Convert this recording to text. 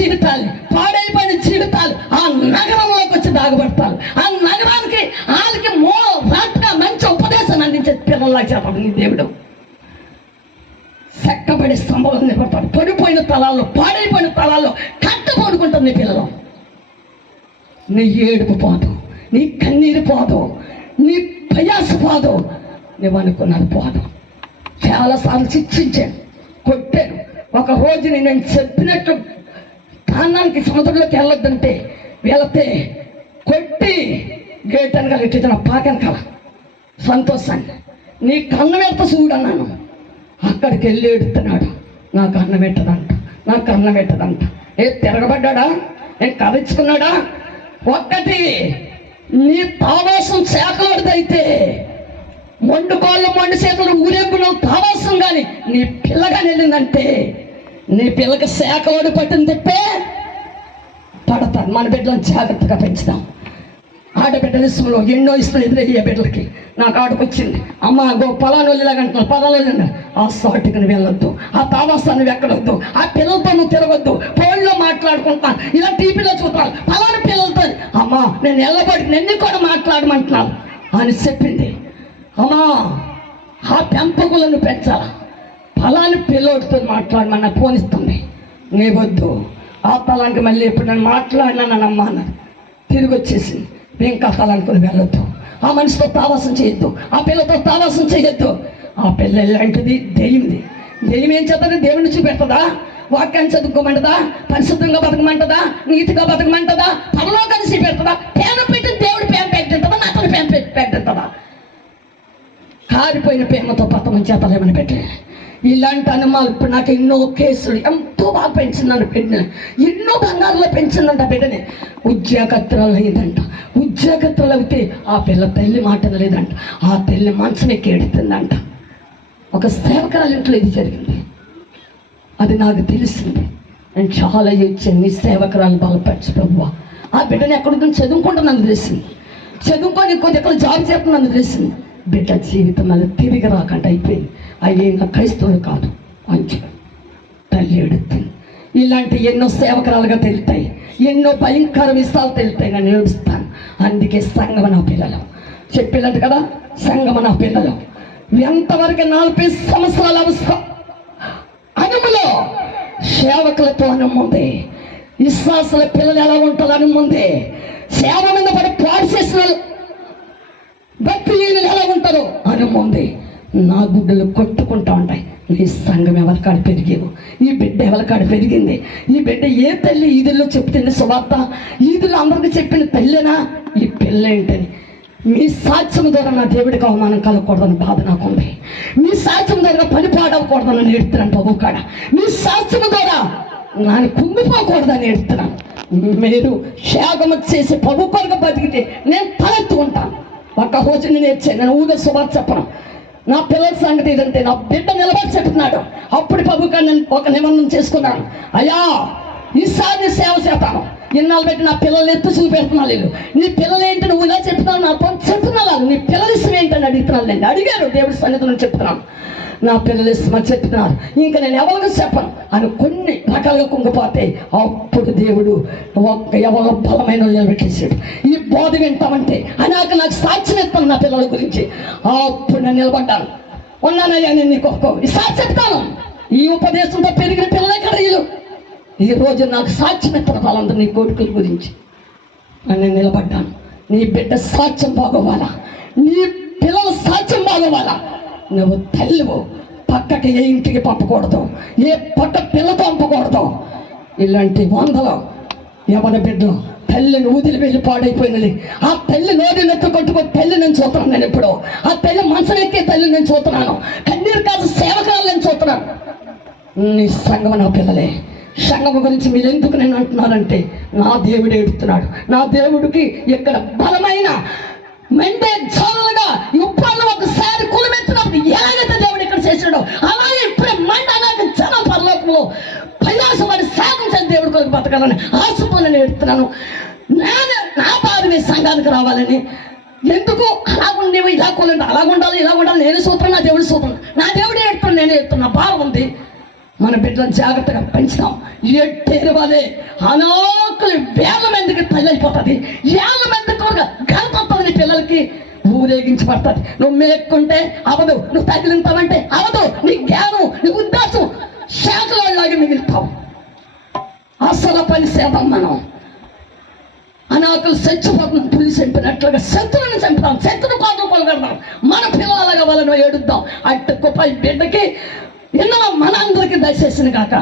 జీవితాలు పాడైపోయిన జీవితాలు ఆ నగరంలోకి వచ్చి దాగబడతారు. ఆ నగరానికి వాళ్ళకి మో రాట్గా మంచి ఉపదేశం అందించే పిల్లల్లా చేస్తాడు నీ దేవుడు. చెక్కబడి స్తంభాలు నిలబడతాడు పడిపోయిన తలాల్లో పాడైపోయిన తలాల్లో కట్టబడుకుంటుంది నీ పిల్లలు. నీ ఏడుపు పోదు నీ కన్నీరు పోదు నీ ప్రయాస పోదు నువ్వు అనుకున్నది పోదు. చాలాసార్లు శిక్షించాను కొట్టాను. ఒక రోజుని నేను చెప్పినట్టు తాన్నానికి సముద్రంలోకి వెళ్ళొద్దంటే వెళితే కొట్టి గేట్ అనగా ఇచ్చిన పాకన కల సంతోషాన్ని. నీ కన్ను వెళ్తా చూడన్నాను అక్కడికి వెళ్ళి ఎడుతున్నాడు నాకు అన్నం పెట్టదంట నాకు అన్నం పెట్టదంట ఏ తిరగబడ్డాడా? ఏం కవించుకున్నాడా ఒక్కటి నీ తావాసం శాఖలడిదైతే మొండు కాళ్ళు మొండు చేతులు ఊరేగులు తావాసం కానీ నీ పిల్లగా వెళ్ళిందంటే నీ పిల్లకి శాఖలోడి పట్టిన తిప్పే పడతారు మన బిడ్డలను జాగ్రత్తగా పెంచుదాం. ఆడబిడ్డ విషయంలో ఎన్నో ఇష్టం ఎదురయ్యే బిడ్డలకి. నాకు ఆడకొచ్చింది అమ్మ గో పొలాన్ని వెళ్ళాగంటున్నాను పొలాలు ఆ సాటుకి నువ్వు వెళ్ళొద్దు. ఆ తావాసాన్ని ఎక్కడొద్దు ఆ పిల్లలతో నువ్వు తిరగొద్దు. ఫోన్లో మాట్లాడుకుంటాను ఇలా టీవీలో చూస్తాను పలానా పిల్లలతో. అమ్మ నేను వెళ్ళబడి నిన్ను కూడా మాట్లాడమంటున్నాను. అని చెప్పింది. అమ్మా ఆ పెంపకులను పెంచాలా? ఫలాని పిల్లోడితో మాట్లాడమన్న పోనిస్తుంది నీ వద్దు. ఆ తలానికి మళ్ళీ ఇప్పుడు నేను మాట్లాడినా నన్ను అమ్మ అన్నది తిరిగి వచ్చేసింది. ఇంకా తలానికి వెళ్ళొద్దు. ఆ మనిషితో తావాసం చేయొద్దు. ఆ పిల్లతో తావాసం చేయొద్దు. ఆ పిల్ల ఇలాంటిది దెయ్యంది. దెయ్యం ఏం చేస్తుంది దేవుని చూపెడుతుందా? వాక్యాన్ని చదువుకోమంటదా? పరిశుద్ధంగా బతకమంటదా? నీతిగా బతకమంటదా? పరలో కలిసి పేన పెట్టి దేవుడు పేన నా నాతో పేన పెట్టి పెట్టిందా కారిపోయిన ప్రేమతో పతమని చేతలేమని పెట్టే ఇలాంటి అనుమాలు ఇప్పుడు నాకు ఎన్నో కేసులు ఎంతో బాగా పెంచిందంట బిడ్డని. ఎన్నో బంగారులో పెంచిందంట బిడ్డని. ఉద్యోగత్రాలు అయిందంట ఉద్యోగత్రాలు అయితే ఆ పిల్ల తల్లి మాట లేదంట ఆ తల్లి మనసుని కేడుతుందంట. ఒక సేవకరాలు ఇంట్లో ఇది జరిగింది. అది నాకు తెలిసింది. నేను చాలా ఇచ్చాను నీ సేవకురాలు బలపరచు ప్రభు ఆ బిడ్డని ఎక్కడికి చదువుకుంటున్నాను తెలిసింది. చదువుకొని కొద్ది ఎక్కడ జాబ్ చేస్తున్నాను తెలిసింది. బిడ్డ జీవితం అది తిరిగి రాకుండా అయిపోయింది. అయ్యే ఇంకా క్రైస్తవులు కాదు మంచిగా తల్లి ఎడుతుంది. ఇలాంటి ఎన్నో సేవకురాలుగా తెలుతాయి. ఎన్నో భయంకర విషయాలు తెలుతాయి. నేను ఏడుస్తాను. అందుకే సంగమ నా పిల్లలు. చెప్పినట్టు కదా? సంగమ నా పిల్లలు. ఎంతవరకు నలభై సంవత్సరాల అవసరం? అనుములో సేవకులతో అనుముంది. విశ్వాసుల పిల్లలు ఎలా ఉంటారు అనుముంది. సేవ మీద పడి పాడు చేసిన భక్తి ఎలా ఉంటారో అనుముంది నా గుడ్డలు కొట్టుకుంటా ఉంటాయి. నీ సంఘం ఎవరికాడ పెరిగేవు? ఈ బిడ్డ ఎవరికాడ పెరిగింది? ఈ బిడ్డ ఏ తల్లి ఈదుల్లో చెప్తుంది సువార్త? ఈదులు అందరికీ చెప్పిన తల్లినా? ఈ పిల్ల ఏంటని మీ సాక్ష్యం ద్వారా నా దేవుడికి అవమానం కలగకూడదని బాధ నాకుంది. మీ సాక్ష్యం ద్వారా పని పాడవకూడదని ఎడుతున్నాను బాబు కాడ. మీ సాక్ష్యం ద్వారా నాని కుంగిపోకూడదని నేడుతున్నాను మీరు త్యాగం చేసి ప్రభు కొరకు బతికితే నేను తలెత్తుకుంటాను. ఒక్క రోజు నేను నేర్చాను నేను ఊగా సువార్త చెప్పను. నా పిల్లల సంగతి ఇదంటే నా బిడ్డ నిలబడి చెప్తున్నాడు అప్పుడు ప్రభుగా నేను ఒక నిబంధన చేసుకున్నాను అయ్యా ఈసారి సేవ చేస్తాను. ఇన్నాళ్ళు పెట్టి నా పిల్లలు ఎత్తు చూపెడుతున్నాను లేదు నీ పిల్లలు ఏంటి? నువ్వు ఇలా చెప్తున్నావు. నా పని చెప్తున్నాను నీ పిల్లల ఇష్టం ఏంటని అడుగుతున్నాను నేను. అడిగారు. దేవుడి సన్నిధిలో చెప్తున్నాను. నా పిల్లలు ఇష్టమని చెప్పినారు. ఇంకా నేను ఎవరికి చెప్పను. అని కొన్ని రకాలుగా కుంగిపోతే అప్పుడు దేవుడు ఒక్క ఎవరో బలమైన నిలబెట్టేసాడు ఈ బోధ వింటామంటే అనేక నాకు సాక్ష్యం ఇస్తాను నా పిల్లల గురించి. అప్పుడు నేను నిలబడ్డాను. ఉన్నానయ్యా నేను నీకు ఒక్క ఈసారి చెప్తాను ఈ ఉపదేశంతో పెరిగిన పిల్లలే కదా వీళ్ళు. ఈ నాకు సాక్ష్యం ఇస్తారు వాళ్ళందరూ నీ కొడుకుల గురించి. అని నేను నిలబడ్డాను. నీ బిడ్డ సాక్ష్యం బాగోవాలా? నీ పిల్లల సాక్ష్యం బాగోవాలా? నువ్వు తల్లివు. పక్కకి ఏ ఇంటికి పంపకూడదు. ఏ పక్క పిల్ల పంపకూడదు. ఇలాంటి వందలు ఎవరి బిడ్డ తల్లిని ఊదిలి వెళ్ళి పాడైపోయినది. ఆ తల్లి నోటి నెత్త కొట్టుకొని తల్లి నేను చూస్తున్నాను నేను ఇప్పుడు. ఆ తల్లి మనసునెక్కే తల్లి నేను చూస్తున్నాను. కన్నీరు కాదు సేవకాలు నేను చూస్తున్నాను. నీ సంగమ నా పిల్లలే సంగమ గురించి మీరు ఎందుకు నేను అంటున్నానంటే నా దేవుడు ఏడుతున్నాడు నా దేవుడికి ఇక్కడ బలమైన మెండే జోలుగా ఇప్పుడు ఒకసారి ఎలాగైతే దేవుడు ఇక్కడ చేసాడు అలాగే ఇప్పుడే మండ అనేక జనం పరలోకంలో ప్రయాసపడి సాధించిన దేవుడి కొరకు బతకాలని ఆశతో నేను ఎడుతున్నాను నేను నా బాధ మీ సంఘానికి రావాలని. ఎందుకు? అలా ఉండేవి ఇలా కొనండి అలా ఉండాలి ఇలా ఉండాలి. నేను సూత్రం నా దేవుడు సూత్రం నా దేవుడే ఎడుతున్నాను నేనే ఎడుతున్నా బాధ ఉంది. మన బిడ్డలను జాగ్రత్తగా పెంచుతాం. ఎట్టేరు వాళ్ళే అనాకులు వేల మందికి తల్లిపోతుంది వేల మంది కూడా గడపడుతుంది పిల్లలకి పిల్లలకి నువ్వు మేక్కుంటే అవదు నువ్వు తగిలింతావంటే అవదు. నీ జ్ఞానం నీ ఉద్దేశం శాఖలాగా మిగులుతావు అసలు పని చేద్దాం మనం. అనాకులు చచ్చిపోతున్నాం పులి చంపినట్లుగా శత్రువుని చంపుతాం శత్రు కోసం పలకడదాం మన పిల్లలుగా వాళ్ళను ఏడుద్దాం. అట్టు కుప్ప బిడ్డకి ఎన్నో మనందరికీ దయచేసిన కాక.